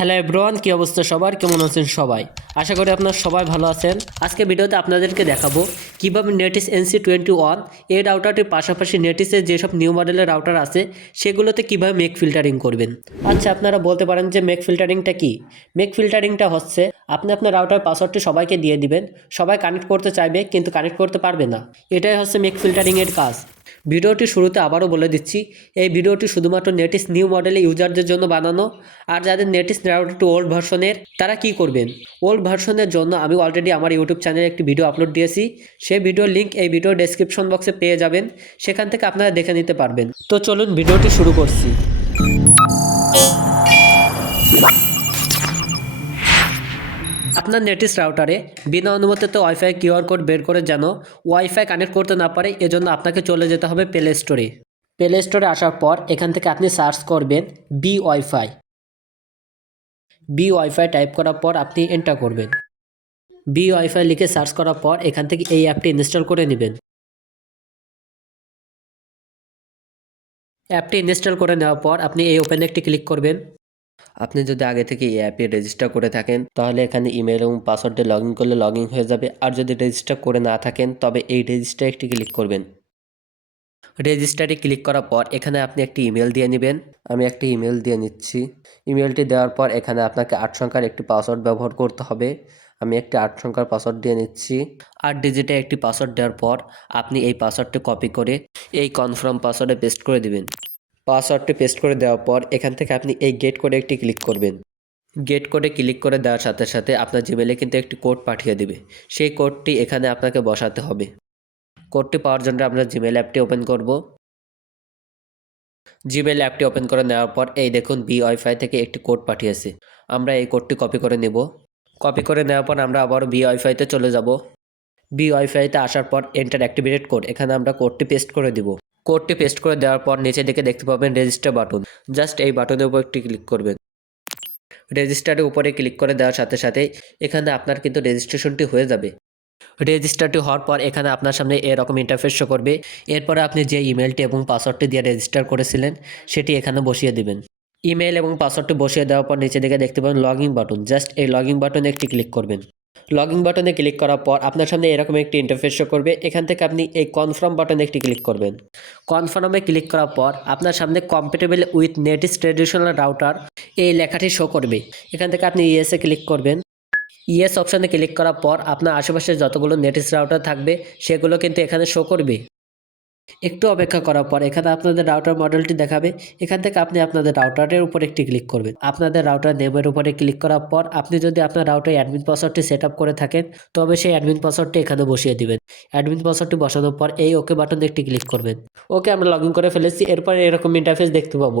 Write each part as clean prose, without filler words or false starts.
Hello everyone, কি অবস্থা সবার? কেমন আছেন সবাই? আশা করি আপনারা সবাই ভালো আছেন। আজকে ভিডিওতে আপনাদেরকে দেখাবো কিভাবে নেটিস NC21 এই রাউটারটির পাশাপাশি নেটিসের যেসব নিউ মডেলের রাউটার আছে সেগুলোতে কিভাবে মেক ফিল্টারিং করবেন। আচ্ছা, আপনারা বলতে পারেন যে মেক ফিল্টারিংটা কি? মেক ফিল্টারিংটা হচ্ছে আপনি আপনার রাউটার পাসওয়ার্ডটি সবাইকে দিয়ে দিবেন, সবাই কানেক্ট করতে চাইবে কিন্তু কানেক্ট করতে পারবে না। এটাই হচ্ছে মেক ফিল্টারিংয়ের কাজ। ভিডিওটি শুরুতে আবারও বলে দিচ্ছি, এই ভিডিওটি শুধুমাত্র নেটিস নিউ মডেলের ইউজারদের জন্য বানানো। আর যাদের নেটিস রাউটারটি ওল্ড ভার্সনের, তারা কি করবেন? ওল্ড ভার্সনের জন্য আমি অলরেডি আমার ইউটিউব চ্যানেলে একটি ভিডিও আপলোড দিয়েছি। সেই ভিডিওর লিঙ্ক এই ভিডিওর ডেসক্রিপশন বক্সে পেয়ে যাবেন, সেখান থেকে আপনারা দেখে নিতে পারবেন। তো চলুন ভিডিওটি শুরু করছি। আপনার নেটিস রাউটারে বিনা অনুমতিতে ওয়াইফাই কিউআর কোড বের করে যেন ওয়াইফাই কানেক্ট করতে না পারে, এজন্য আপনাকে চলে যেতে হবে প্লে স্টোরে। প্লে স্টোরে আসার পর এখান থেকে আপনি সার্চ করবেন B WiFi. B WiFi type করার পর আপনি এন্টার করবেন। বি ওয়াইফাই লিখে সার্চ করার পর এখান থেকে এই অ্যাপটি ইনস্টল করে নেবেন। অ্যাপটি ইনস্টল করে নেওয়ার পর আপনি এই ওপেনে একটি ক্লিক করবেন। আপনি যদি আগে থেকে এই অ্যাপে রেজিস্টার করে থাকেন তাহলে এখানে ইমেল এবং পাসওয়ার্ড দিয়ে লগ ইন করলে লগ ইন হয়ে যাবে। আর যদি রেজিস্টার করে না থাকেন তবে এই রেজিস্টারে একটি ক্লিক করবেন। রেজিস্টারে ক্লিক করার পর এখানে আপনি একটি ইমেল দিয়ে নেবেন। আমি একটি ইমেল দিয়ে নিচ্ছি। ইমেলটি দেওয়ার পর এখানে আপনাকে 8 সংখ্যার একটি পাসওয়ার্ড ব্যবহার করতে হবে। আমি একটি 8 সংখ্যার পাসওয়ার্ড দিয়ে নিচ্ছি। 8 ডিজিটে একটি পাসওয়ার্ড দেওয়ার পর আপনি এই পাসওয়ার্ডটি কপি করে এই কনফার্ম পাসওয়ার্ডে পেস্ট করে দিবেন। পাসওয়ার্ডটি পেস্ট করে দেওয়ার পর এখান থেকে আপনি এই গেট কোডে একটি ক্লিক করবেন। গেট কোডে ক্লিক করে দেওয়ার সাথে সাথে আপনার জিমেলে কিন্তু একটি কোড পাঠিয়ে দিবে। সেই কোডটি এখানে আপনাকে বসাতে হবে। কোডটি পাওয়ার জন্য আমরা জিমেল অ্যাপটি ওপেন করব। জিমেল অ্যাপটি ওপেন করে নেওয়ার পর এই দেখুন বি ওয়াইফাই থেকে একটি কোড পাঠিয়েছে। আমরা এই কোডটি কপি করে নেব। কপি করে নেওয়ার পর আমরা আবার বি ওয়াইফাইতে চলে যাব। বি ওয়াইফাইতে আসার পর এন্টার অ্যাক্টিভেটেড কোড, এখানে আমরা কোডটি পেস্ট করে দিব। কোডটি পেস্ট করে দেওয়ার পর নিচে দিকে দেখতে পাবেন রেজিস্টার বাটন। জাস্ট এই বাটনের উপর একটি ক্লিক করবেন। রেজিস্টারের উপরে ক্লিক করে দেওয়ার সাথে সাথে এখানে আপনার কিন্তু রেজিস্ট্রেশনটি হয়ে যাবে। রেজিস্টারটি হওয়ার পর এখানে আপনার সামনে এরকম ইন্টারফেস শো করবে। এরপরে আপনি যে ইমেলটি এবং পাসওয়ার্ডটি দিয়ে রেজিস্টার করেছিলেন সেটি এখানে বসিয়ে দিবেন। ইমেল এবং পাসওয়ার্ডটি বসিয়ে দেওয়ার পর নিচে দিকে দেখতে পাবেন লগ ইন বাটন। জাস্ট এই লগ ইন বাটনে একটি ক্লিক করবেন। লগ ইন বাটনে ক্লিক করার পর আপনার সামনে এরকম একটি ইন্টারফেস শো করবে। এখান থেকে আপনি এই কনফার্ম বাটনে একটি ক্লিক করবেন। কনফার্মে ক্লিক করার পর আপনার সামনে compatible with Netis traditional router এই লেখাটি শো করবে। এখান থেকে আপনি ইয়েসে ক্লিক করবেন। ইয়েস অপশানে ক্লিক করার পর আপনার আশেপাশে যতগুলো নেটিস রাউটার থাকবে সেগুলো কিন্তু এখানে শো করবে। একটু অপেক্ষা করার পর এখানে আপনাদের রাউটার মডেলটি দেখাবে। এখান থেকে আপনি আপনাদের রাউটারের উপর একটি ক্লিক করবেন। আপনাদের রাউটার নেমের উপরে ক্লিক করার পর আপনি যদি আপনার রাউটার অ্যাডমিন পাসওয়ার্ডটি সেট আপ করে থাকেন তবে সেই অ্যাডমিন পাসওয়ার্ডটি এখানে বসিয়ে দিবেন। অ্যাডমিন পাসওয়ার্ডটি বসানোর পর এই ওকে বাটনে একটি ক্লিক করবেন। ওকে, আমরা লগ ইন করে ফেলেছি। এরপর এরকম ইন্টারফেস দেখতে পাবো।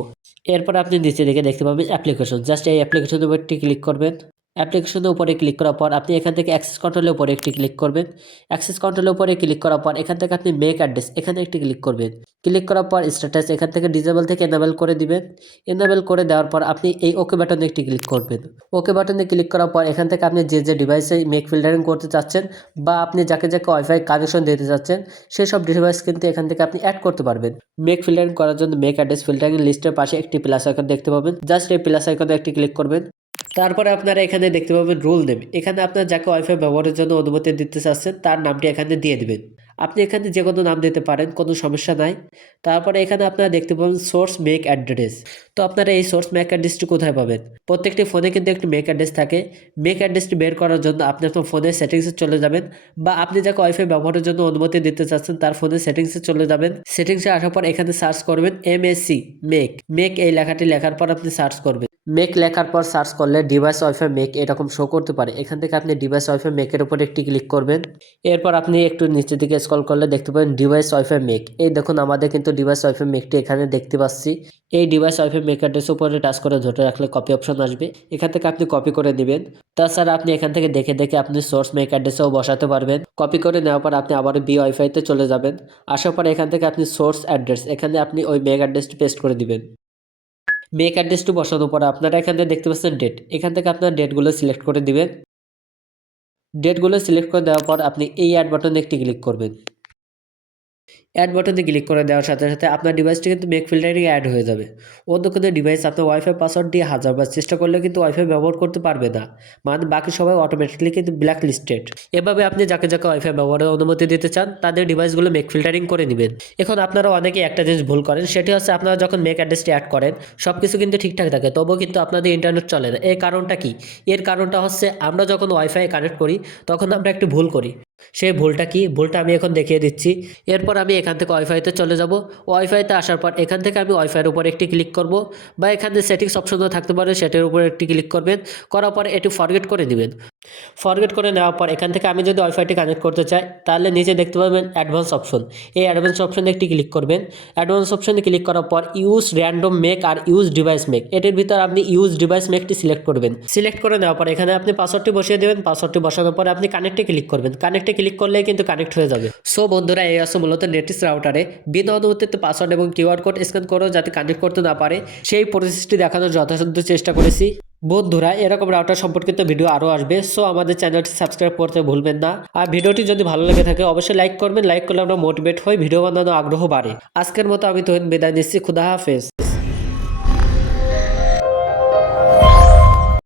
এরপর আপনি নিচে দিকে দেখতে পাবেন অ্যাপ্লিকেশন। জাস্ট এই অ্যাপ্লিকেশনের উপর একটি ক্লিক করবেন। অ্যাপ্লিকেশনের উপরে ক্লিক করার পর আপনি এখান থেকে অ্যাক্সেস কন্ট্রোলের উপরে একটি ক্লিক করবেন। অ্যাক্সেস কন্ট্রোলের উপরে ক্লিক করার পর এখান থেকে আপনি মেক অ্যাড্রেস এখানে একটি ক্লিক করবেন। ক্লিক করার পর স্ট্যাটাস এখান থেকে ডিসেবল থেকে এনেবল করে দিবেন। এনেবল করে দেওয়ার পর আপনি এই ওকে বাটনে একটি ক্লিক করবেন। ওকে বাটনে ক্লিক করার পর এখান থেকে আপনি যে ডিভাইসে মেক ফিল্টারিং করতে চাচ্ছেন বা আপনি যাকে যাকে ওয়াইফাই কানেকশন দিতে চাচ্ছেন সেই সব ডিভাইস কিন্তু এখান থেকে আপনি অ্যাড করতে পারবেন। মেক ফিল্টারিং করার জন্য মেক অ্যাড্রেস ফিল্টারিং লিস্টের পাশে একটি প্লাস আইকন দেখতে পাবেন। জাস্ট এই প্লাস আইকনে একটি ক্লিক করবেন। তারপরে আপনারা এখানে দেখতে পাবেন রুল নেম। এখানে আপনার যাকে ওয়াইফাই ব্যবহারের জন্য অনুমতি দিতে চাচ্ছেন তার নামটি এখানে দিয়ে দিবেন। আপনি এখানে যে কোনো নাম দিতে পারেন, কোনো সমস্যা নাই। তারপরে এখানে আপনারা দেখতে পাবেন সোর্স মেক অ্যাড্রেস। তো আপনারা এই সোর্স মেক অ্যাড্রেসটি কোথায় পাবেন? প্রত্যেকটি ফোনে কিন্তু একটি মেক অ্যাড্রেস থাকে। মেক অ্যাড্রেসটি বের করার জন্য আপনি আপনার ফোনের সেটিংসে চলে যাবেন বা আপনি যাকে ওয়াইফাই ব্যবহারের জন্য অনুমতি দিতে চাচ্ছেন তার ফোনের সেটিংসে চলে যাবেন। সেটিংসে আসার পর এখানে সার্চ করবেন MAC মেক। মেক এই লেখাটি লেখার পর আপনি সার্চ করবেন। মেক লেখার পর সার্চ করলে ডিভাইস ওয়াইফাই মেক এরকম শো করতে পারে। এখান থেকে আপনি ডিভাইস ওয়াইফাই মেকের উপর একটি ক্লিক করবেন। এরপর আপনি একটু নিচের দিকে স্ক্রল করলে দেখতে পাবেন ডিভাইস ওয়াইফাই মেক। এই দেখুন আমাদের কিন্তু ডিভাইস ওয়াইফাই মেকটি এখানে দেখতে পাচ্ছি। এই ডিভাইস ওয়াইফাই মেক অ্যাড্রেসের উপরে টাচ করে ধরে রাখলে কপি অপশন আসবে। এখান থেকে আপনি কপি করে নেবেন। তাছাড়া আপনি এখান থেকে দেখে দেখে আপনি সোর্স মেক অ্যাড্রেসেও বসাতে পারবেন। কপি করে নেওয়ার পর আপনি আবার বি ওয়াইফাইতে চলে যাবেন। আসার পর এখান থেকে আপনি সোর্স অ্যাড্রেস এখানে আপনি ওই মেক অ্যাড্রেসটি পেস্ট করে দিবেন। মেক অ্যাড্রেসটি বসানোর পর আপনারা এখানে দেখতে পাচ্ছেন ডেট। এখান থেকে আপনার ডেটগুলো সিলেক্ট করে দিবেন। ডেটগুলো সিলেক্ট করে দেওয়ার পর আপনি এই অ্যাড বাটনে একটি ক্লিক করবেন। অ্যাড বাটনে ক্লিক করে দেওয়ার সাথে সাথে আপনার ডিভাইসটি কিন্তু মেক ফিল্টারিং অ্যাড হয়ে যাবে। অন্য কোনো ডিভাইস আপনার ওয়াইফাই পাসওয়ার্ড দিয়ে হাজারবার চেষ্টা করলে কিন্তু ওয়াইফাই ব্যবহার করতে পারবে না, মানে বাকি সবাই অটোমেটিকলি কিন্তু ব্ল্যাক লিস্টেড। এভাবে আপনি যাকে যাকে ওয়াইফাই ব্যবহারের অনুমতি দিতে চান তাদের ডিভাইসগুলো মেক ফিল্টারিং করে নেবেন। এখন আপনারা অনেকেই একটা জিনিস ভুল করেন, সেটি হচ্ছে আপনারা যখন মেক অ্যাড্রেসটি অ্যাড করেন সব কিছু কিন্তু ঠিকঠাক থাকে, তবুও কিন্তু আপনাদের ইন্টারনেট চলে না। এর কারণটা কি? এর কারণটা হচ্ছে আমরা যখন ওয়াইফাই কানেক্ট করি তখন আমরা একটি ভুল করি। সেই ভুলটা কি? ভুলটা আমি এখন দেখিয়ে দিচ্ছি। এরপর আমি এখান থেকে ওয়াইফাইতে চলে যাব। ওয়াইফাইতে আসার পর এখান থেকে আমি ওয়াইফাইয়ের উপর একটি ক্লিক করব, বা এখানে সেটিংস অপশনও থাকতে পারে, সেটার উপর একটি ক্লিক করবেন। করার পর এটি ফরগেট করে দিবেন। ফরগেট করে নেওয়ার পর এখান থেকে আমি যদি ওয়াইফাইটি কানেক্ট করতে চাই তাহলে নিচে দেখতে পাবেন অ্যাডভান্স অপশন। এই অ্যাডভান্স অপশনে একটি ক্লিক করবেন। অ্যাডভান্স অপশনে ক্লিক করার পর ইউজ র্যান্ডম মেক আর ইউজ ডিভাইস মেক, এটির ভিতর আপনি ইউজ ডিভাইস মেকটি সিলেক্ট করবেন। সিলেক্ট করে নেওয়ার পর এখানে আপনি পাসওয়ার্ডটি বসিয়ে দেবেন। পাসওয়ার্ডটি বসানোর পরে আপনি কানেক্টে ক্লিক করবেন। কানেক্টে ক্লিক করলেই কিন্তু কানেক্ট হয়ে যাবে। সো বন্ধুরা, এই আছে মূলত নেটিস রাউটারে বিনা অনুমতিতে পাসওয়ার্ড এবং কিউআর কোড স্ক্যান করেও যাতে কানেক্ট করতে না পারে সেই প্রসেসটি দেখানোর যথাসাধ্য চেষ্টা করেছি। বন্ধুরা, এরকম রাউটার সম্পর্কিত ভিডিও আরও আসবে, সো আমাদের চ্যানেলটি সাবস্ক্রাইব করতে ভুলবেন না। আর ভিডিওটি যদি ভালো লেগে থাকে অবশ্যই লাইক করবেন। লাইক করলে আমরা মোটিভেট হই, ভিডিও বানানোর আগ্রহ বাড়ে। আজকের মতো আমি তহিন বিদায় নিচ্ছি। খুদা হাফেজ।